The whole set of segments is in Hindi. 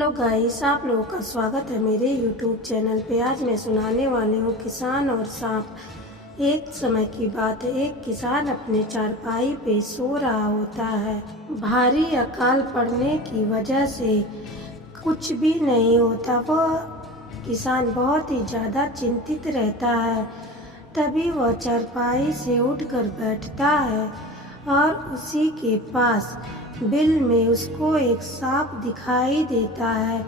हेलो गाइस, आप लोगों का स्वागत है मेरे यूट्यूब चैनल पे। आज मैं सुनाने वाली हूँ किसान और सांप। एक समय की बात है, एक किसान अपने चारपाई पे सो रहा होता है। भारी अकाल पड़ने की वजह से कुछ भी नहीं होता। वह किसान बहुत ही ज़्यादा चिंतित रहता है। तभी वह चारपाई से उठकर बैठता है और उसी के पास बिल में उसको एक सांप दिखाई देता है।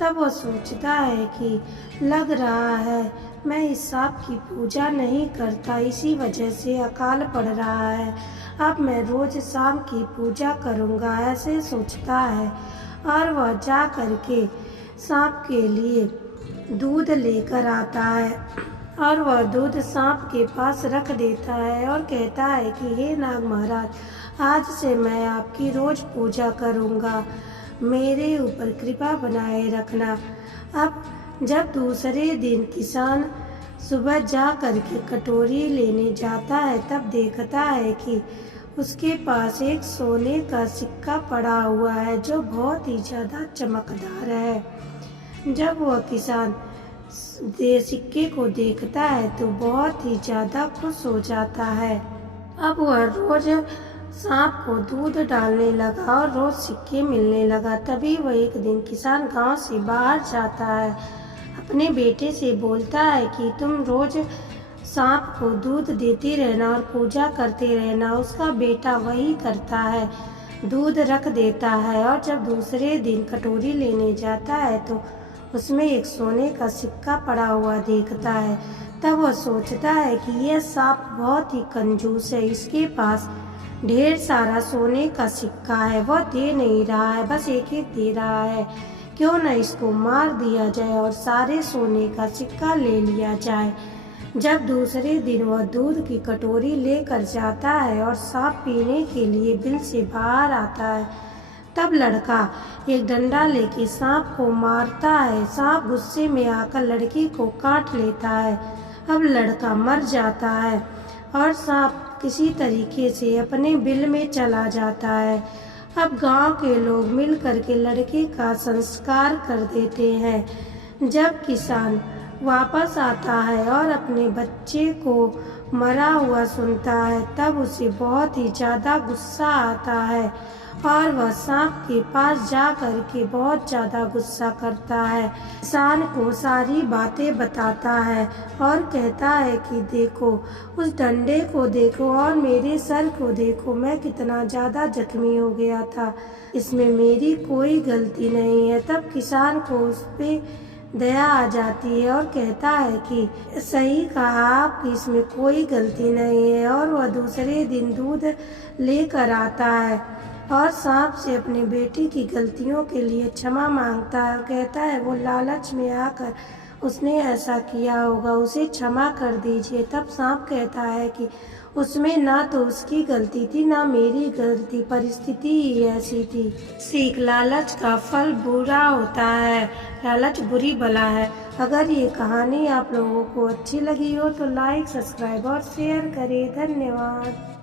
तब वह सोचता है कि लग रहा है मैं इस सांप की पूजा नहीं करता, इसी वजह से अकाल पड़ रहा है। अब मैं रोज शाम की पूजा करूँगा, ऐसे सोचता है। और वह जा करके सांप के लिए दूध लेकर आता है और वह दूध सांप के पास रख देता है और कहता है कि हे नाग महाराज, आज से मैं आपकी रोज पूजा करूँगा, मेरे ऊपर कृपा बनाए रखना। अब जब दूसरे दिन किसान सुबह जा कर के कटोरी लेने जाता है, तब देखता है कि उसके पास एक सोने का सिक्का पड़ा हुआ है जो बहुत ही ज़्यादा चमकदार है। जब वह किसान सिक्के को देखता है तो बहुत ही ज़्यादा खुश हो जाता है। अब वह रोज सांप को दूध डालने लगा और रोज सिक्के मिलने लगा। तभी वह एक दिन किसान गांव से बाहर जाता है, अपने बेटे से बोलता है कि तुम रोज सांप को दूध देते रहना और पूजा करते रहना। उसका बेटा वही करता है, दूध रख देता है। और जब दूसरे दिन कटोरी लेने जाता है तो उसमें एक सोने का सिक्का पड़ा हुआ देखता है। तब वह सोचता है कि यह सांप बहुत ही कंजूस है, इसके पास ढेर सारा सोने का सिक्का है, वह दे नहीं रहा है, बस एक एक दे रहा है। क्यों न इसको मार दिया जाए और सारे सोने का सिक्का ले लिया जाए। जब दूसरे दिन वह दूध की कटोरी लेकर जाता है और सांप पीने के लिए बिल से बाहर आता है, तब लड़का एक डंडा लेके सांप को मारता है। सांप गुस्से में आकर लड़की को काट लेता है। अब लड़का मर जाता है और सांप किसी तरीके से अपने बिल में चला जाता है। अब गांव के लोग मिल करके लड़के का संस्कार कर देते हैं। जब किसान वापस आता है और अपने बच्चे को मरा हुआ सुनता है, तब उसे बहुत ही ज़्यादा गुस्सा आता है और वह सांप के पास जा कर के बहुत ज़्यादा गुस्सा करता है। किसान को सारी बातें बताता है और कहता है कि देखो, उस डंडे को देखो और मेरे सर को देखो, मैं कितना ज़्यादा जख्मी हो गया था, इसमें मेरी कोई गलती नहीं है। तब किसान को उस पे दया आ जाती है और कहता है कि सही कहा आपकी, इसमें कोई गलती नहीं है। और वह दूसरे दिन दूध लेकर आता है और सांप से अपने बेटे की गलतियों के लिए क्षमा मांगता है और कहता है वो लालच में आकर उसने ऐसा किया होगा, उसे क्षमा कर दीजिए। तब सांप कहता है कि उसमें ना तो उसकी गलती थी ना मेरी गलती, परिस्थिति ही ऐसी थी। सीख, लालच का फल बुरा होता है, लालच बुरी बला है। अगर ये कहानी आप लोगों को अच्छी लगी हो तो लाइक, सब्सक्राइब और शेयर करें। धन्यवाद।